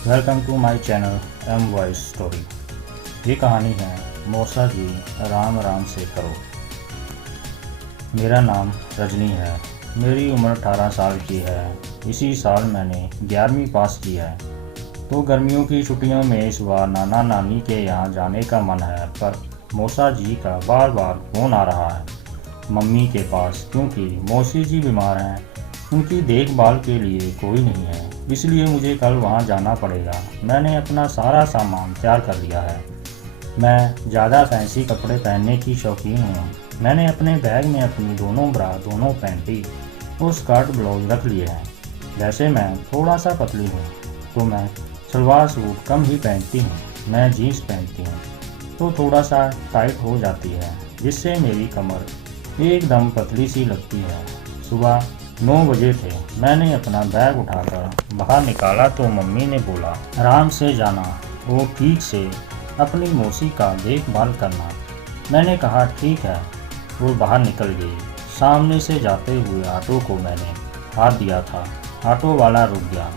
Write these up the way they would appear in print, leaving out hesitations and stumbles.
Welcome to my channel M voice story. ये कहानी है मौसा जी राम राम से करो। मेरा नाम रजनी है। मेरी उम्र 18 साल की है। इसी साल मैंने 11वीं पास की है। तो गर्मियों की छुट्टियों में इस बार नाना नानी के यहाँ जाने का मन है, पर मौसा जी का बार बार फ़ोन आ रहा है मम्मी के पास, क्योंकि मौसी जी बीमार हैं। उनकी देखभाल के लिए कोई नहीं है, इसलिए मुझे कल वहाँ जाना पड़ेगा। मैंने अपना सारा सामान तैयार कर लिया है। मैं ज़्यादा फैंसी कपड़े पहनने की शौकीन हूँ। मैंने अपने बैग में अपनी दोनों ब्रा, दोनों पैंटी और स्कर्ट ब्लाउज रख लिए हैं। वैसे मैं थोड़ा सा पतली हूँ, तो मैं सलवार सूट कम ही पहनती हूँ। मैं जीन्स पहनती हूँ तो थोड़ा सा टाइट हो जाती है, जिससे मेरी कमर एकदम पतली सी लगती है। सुबह 9 बजे थे। मैंने अपना बैग उठाकर बाहर निकाला तो मम्मी ने बोला, आराम से जाना और ठीक से अपनी मौसी का देखभाल करना। मैंने कहा ठीक है और बाहर निकल गई। सामने से जाते हुए ऑटो को मैंने हाथ दिया था। ऑटो वाला रुक गया।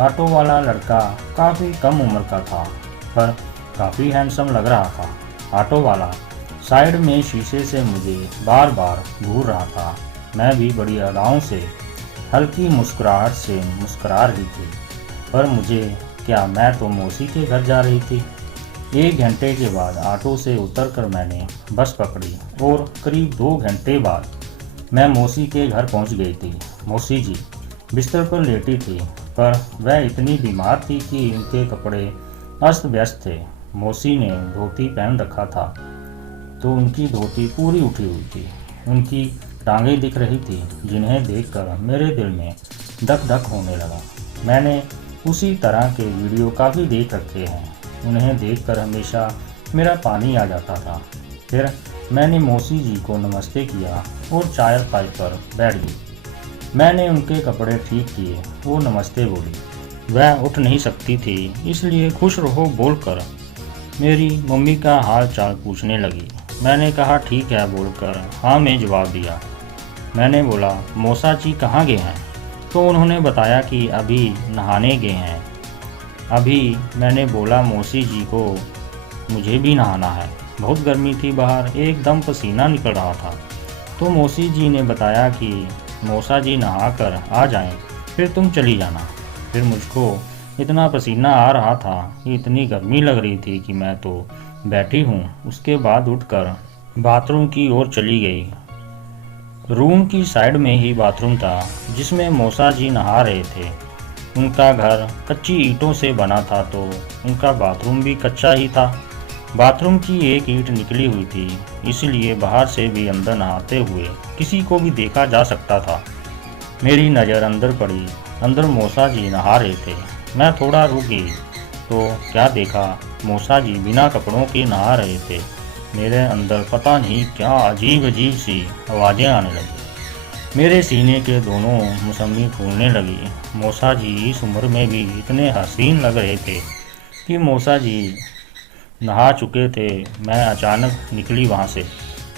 ऑटो वाला लड़का काफ़ी कम उम्र का था, पर काफ़ी हैंडसम लग रहा था। ऑटो वाला साइड में शीशे से मुझे बार बार घूर रहा था। मैं भी बड़ी अदाओं से हल्की मुस्कुराहट से मुस्कुरा रही थी, पर मुझे क्या, मैं तो मौसी के घर जा रही थी। 1 घंटे के बाद ऑटो से उतरकर मैंने बस पकड़ी और करीब 2 घंटे बाद मैं मौसी के घर पहुंच गई थी। मौसी जी बिस्तर पर लेटी थी, पर वह इतनी बीमार थी कि उनके कपड़े अस्त व्यस्त थे। मौसी ने धोती पहन रखा था, तो उनकी धोती पूरी उठी हुई थी। उनकी टांगें दिख रही थी, जिन्हें देखकर मेरे दिल में धक धक होने लगा। मैंने उसी तरह के वीडियो काफ़ी देख रखे हैं। उन्हें देखकर हमेशा मेरा पानी आ जाता था। फिर मैंने मौसी जी को नमस्ते किया और चाय पाई पर बैठ गई। मैंने उनके कपड़े ठीक किए और नमस्ते बोली। वह उठ नहीं सकती थी, इसलिए खुश रहो बोलकर मेरी मम्मी का हाल चाल पूछने लगी। मैंने कहा ठीक है बोलकर हाँ में जवाब दिया। मैंने बोला मौसा जी कहाँ गए हैं? तो उन्होंने बताया कि अभी नहाने गए हैं। अभी मैंने बोला मौसी जी को मुझे भी नहाना है, बहुत गर्मी थी बाहर, एकदम पसीना निकल रहा था। तो मौसी जी ने बताया कि मौसा जी नहा कर आ जाएं, फिर तुम चली जाना। फिर मुझको इतना पसीना आ रहा था कि इतनी गर्मी लग रही थी कि मैं तो बैठी हूँ। उसके बाद उठकर बाथरूम की ओर चली गई। रूम की साइड में ही बाथरूम था, जिसमें मौसा जी नहा रहे थे। उनका घर कच्ची ईंटों से बना था, तो उनका बाथरूम भी कच्चा ही था। बाथरूम की एक ईंट निकली हुई थी, इसलिए बाहर से भी अंदर नहाते हुए किसी को भी देखा जा सकता था। मेरी नज़र अंदर पड़ी। अंदर मौसा जी नहा रहे थे। मैं थोड़ा रुक गई तो क्या देखा, मौसा जी बिना कपड़ों के नहा रहे थे। मेरे अंदर पता नहीं क्या अजीब अजीब सी आवाज़ें आने लगी। मेरे सीने के दोनों मौसमी फूलने लगी। मौसा जी इस उम्र में भी इतने हसीन लग रहे थे कि मौसा जी नहा चुके थे। मैं अचानक निकली वहाँ से,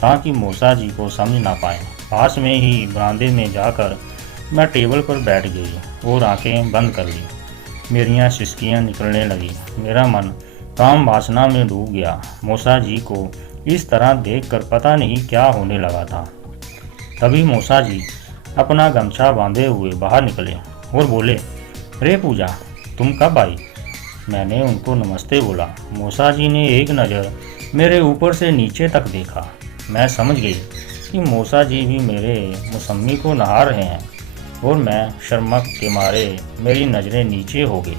ताकि मौसा जी को समझ ना पाए। पास में ही बरामदे में जाकर मैं टेबल पर बैठ गई और आंखें बंद कर ली। मेरियाँ सिसकियाँ निकलने लगी। मेरा मन काम वासना में डूब गया। मौसा जी को इस तरह देखकर पता नहीं क्या होने लगा था। तभी मौसा जी अपना गमछा बांधे हुए बाहर निकले और बोले, रे पूजा, तुम कब आई? मैंने उनको नमस्ते बोला। मौसा जी ने एक नज़र मेरे ऊपर से नीचे तक देखा। मैं समझ गई कि मौसा जी भी मेरे मौसमी को नहा रहे हैं, और मैं शर्मक के मारे मेरी नज़रें नीचे हो गई।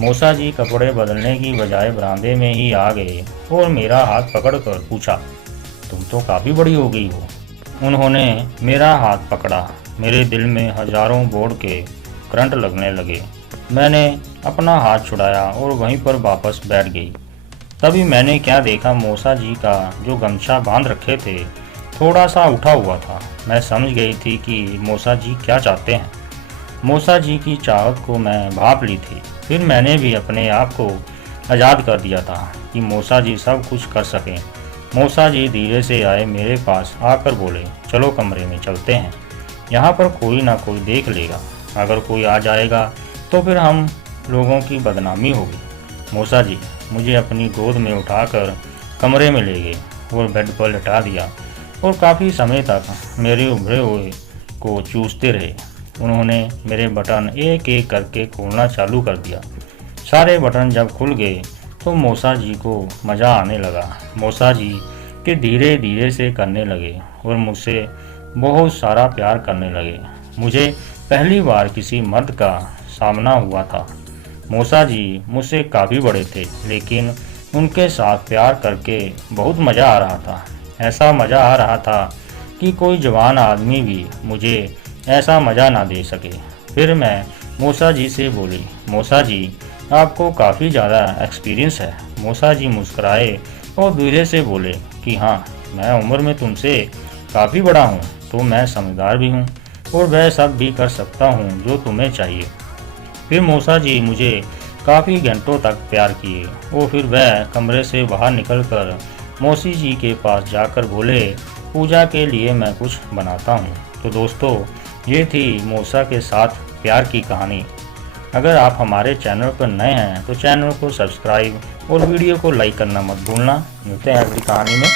मौसा जी कपड़े बदलने की बजाय बरामदे में ही आ गए और मेरा हाथ पकड़कर पूछा, तुम तो काफ़ी बड़ी हो गई हो। उन्होंने मेरा हाथ पकड़ा। मेरे दिल में हजारों बोर्ड के करंट लगने लगे। मैंने अपना हाथ छुड़ाया और वहीं पर वापस बैठ गई। तभी मैंने क्या देखा, मौसा जी का जो गमछा बांध रखे थे थोड़ा सा उठा हुआ था। मैं समझ गई थी कि मौसा जी क्या चाहते हैं। मौसा जी की चाहत को मैं भांप ली थी। फिर मैंने भी अपने आप को आज़ाद कर दिया था कि मौसा जी सब कुछ कर सकें। मौसा जी धीरे से आए मेरे पास, आकर बोले, चलो कमरे में चलते हैं, यहाँ पर कोई ना कोई देख लेगा। अगर कोई आ जाएगा तो फिर हम लोगों की बदनामी होगी। मूसा जी मुझे अपनी गोद में उठाकर कमरे में ले गए और बेड पर लिटा दिया और काफ़ी समय तक मेरे उभरे हुए को चूसते रहे। उन्होंने मेरे बटन एक एक करके खोलना चालू कर दिया। सारे बटन जब खुल गए तो मूसा जी को मज़ा आने लगा। मूसा जी के धीरे धीरे से करने लगे और मुझसे बहुत सारा प्यार करने लगे। मुझे पहली बार किसी मर्द का सामना हुआ था। मूसा जी मुझसे काफ़ी बड़े थे, लेकिन उनके साथ प्यार करके बहुत मज़ा आ रहा था। ऐसा मज़ा आ रहा था कि कोई जवान आदमी भी मुझे ऐसा मज़ा ना दे सके। फिर मैं मूसा जी से बोली, मूसा जी आपको काफ़ी ज़्यादा एक्सपीरियंस है। मूसा जी मुस्कुराए और धीरे से बोले कि हाँ, मैं उम्र में तुमसे काफ़ी बड़ा हूँ, तो मैं समझदार भी हूँ और वह सब भी कर सकता हूँ जो तुम्हें चाहिए। फिर मूसा जी मुझे काफ़ी घंटों तक प्यार किए और फिर वह कमरे से बाहर निकलकर मौसी जी के पास जाकर बोले, पूजा के लिए मैं कुछ बनाता हूँ। तो दोस्तों, ये थी मूसा के साथ प्यार की कहानी। अगर आप हमारे चैनल पर नए हैं तो चैनल को सब्सक्राइब और वीडियो को लाइक करना मत भूलना। मिलते हैं अगली कहानी में।